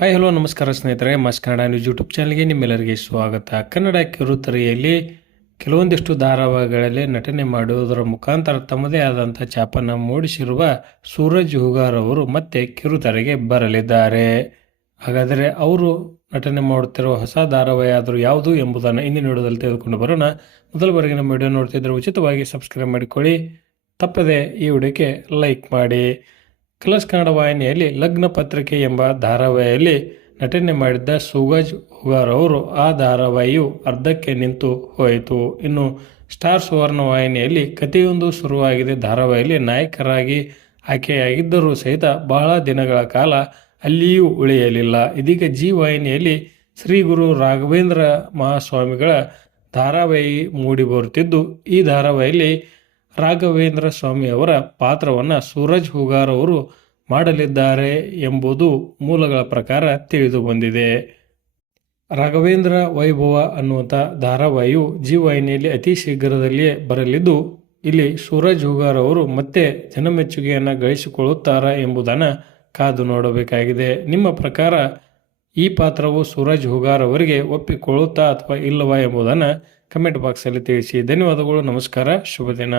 Hi, hello, ನಮಸ್ಕಾರ ಸ್ನೇಹಿತರೆ. ಮಸ್ ಕನ್ನಡ ನ್ಯೂಸ್ ಯೂಟ್ಯೂಬ್ ಚಾನಲ್ಗೆ ನಿಮ್ಮೆಲ್ಲರಿಗೆ ಸ್ವಾಗತ. ಕನ್ನಡ ಕಿರುತೆರೆಯಲ್ಲಿ ಕೆಲವೊಂದಿಷ್ಟು ಧಾರಾವಾಹಿಗಳಲ್ಲಿ ನಟನೆ ಮಾಡುವುದರ ಮುಖಾಂತರ ತಮ್ಮದೇ ಆದಂಥ ಛಾಪನ್ನು ಮೂಡಿಸಿರುವ ಸೂರಜ್ ಹುಗಾರ್ ಅವರು ಮತ್ತೆ ಕಿರುತೆರೆಗೆ ಬರಲಿದ್ದಾರೆ. ಹಾಗಾದರೆ ಅವರು ನಟನೆ ಮಾಡುತ್ತಿರುವ ಹೊಸ ಧಾರಾವಾಹಿ ಆದರೂ ಯಾವುದು ಎಂಬುದನ್ನು ಇಂದಿನ ವಿಡಿಯೋದಲ್ಲಿ ತೆಗೆದುಕೊಂಡು ಬರೋಣ. ಮೊದಲ ಬಾರಿಗೆ ನಮ್ಮ ವಿಡಿಯೋ ನೋಡ್ತಿದ್ರೆ ಉಚಿತವಾಗಿ ಸಬ್ಸ್ಕ್ರೈಬ್ ಮಾಡಿಕೊಳ್ಳಿ. ತಪ್ಪದೆ ಈ ವಿಡಿಯೋಕ್ಕೆ ಲೈಕ್ ಮಾಡಿ. ಕಲರ್ಸ್ ಕನ್ನಡ ವಾಹಿನಿಯಲ್ಲಿ ಲಗ್ನ ಪತ್ರಿಕೆ ಎಂಬ ಧಾರಾವಾಹಿಯಲ್ಲಿ ನಟನೆ ಮಾಡಿದ್ದ ಸುಗಜ್ ಹುಗಾರ್ ಅವರು ಆ ಧಾರಾವಾಹಿಯು ಅರ್ಧಕ್ಕೆ ನಿಂತು ಹೋಯಿತು. ಇನ್ನು ಸ್ಟಾರ್ ಸುವರ್ಣ ವಾಹಿನಿಯಲ್ಲಿ ಕಥೆಯೊಂದು ಶುರುವಾಗಿದೆ. ಧಾರಾವಾಹಿಯಲ್ಲಿ ನಾಯಕರಾಗಿ ಆಯ್ಕೆಯಾಗಿದ್ದರೂ ಸಹಿತ ಬಹಳ ದಿನಗಳ ಕಾಲ ಅಲ್ಲಿಯೂ ಉಳಿಯಲಿಲ್ಲ. ಇದೀಗ ಜಿ ವಾಹಿನಿಯಲ್ಲಿ ಶ್ರೀ ಗುರು ರಾಘವೇಂದ್ರ ಮಹಾಸ್ವಾಮಿಗಳ ಧಾರಾವಾಹಿ ಮೂಡಿ ಬರುತ್ತಿದ್ದು, ಈ ಧಾರಾವಾಹಿಯಲ್ಲಿ ರಾಘವೇಂದ್ರ ಸ್ವಾಮಿಯವರ ಪಾತ್ರವನ್ನು ಸೂರಜ್ ಹುಗಾರ್ ಅವರು ಮಾಡಲಿದ್ದಾರೆ ಎಂಬುದು ಮೂಲಗಳ ಪ್ರಕಾರ ತಿಳಿದು ಬಂದಿದೆ. ರಾಘವೇಂದ್ರ ವೈಭವ ಅನ್ನುವಂಥ ಧಾರಾವಾಹಿಯು ಜಿ ವಾಹಿನಿಯಲ್ಲಿ ಅತಿ ಶೀಘ್ರದಲ್ಲಿಯೇ ಬರಲಿದ್ದು, ಇಲ್ಲಿ ಸೂರಜ್ ಹುಗಾರ್ ಅವರು ಮತ್ತೆ ಜನಮೆಚ್ಚುಗೆಯನ್ನು ಗಳಿಸಿಕೊಳ್ಳುತ್ತಾರಾ ಎಂಬುದನ್ನು ಕಾದು ನೋಡಬೇಕಾಗಿದೆ. ನಿಮ್ಮ ಪ್ರಕಾರ ಈ ಪಾತ್ರವು ಸೂರಜ್ ಹುಗಾರ್ ಅವರಿಗೆ ಒಪ್ಪಿಕೊಳ್ಳುತ್ತಾ ಅಥವಾ ಇಲ್ಲವಾ ಎಂಬುದನ್ನು ಕಮೆಂಟ್ ಬಾಕ್ಸಲ್ಲಿ ತಿಳಿಸಿ. ಧನ್ಯವಾದಗಳು, ನಮಸ್ಕಾರ, ಶುಭ ದಿನ.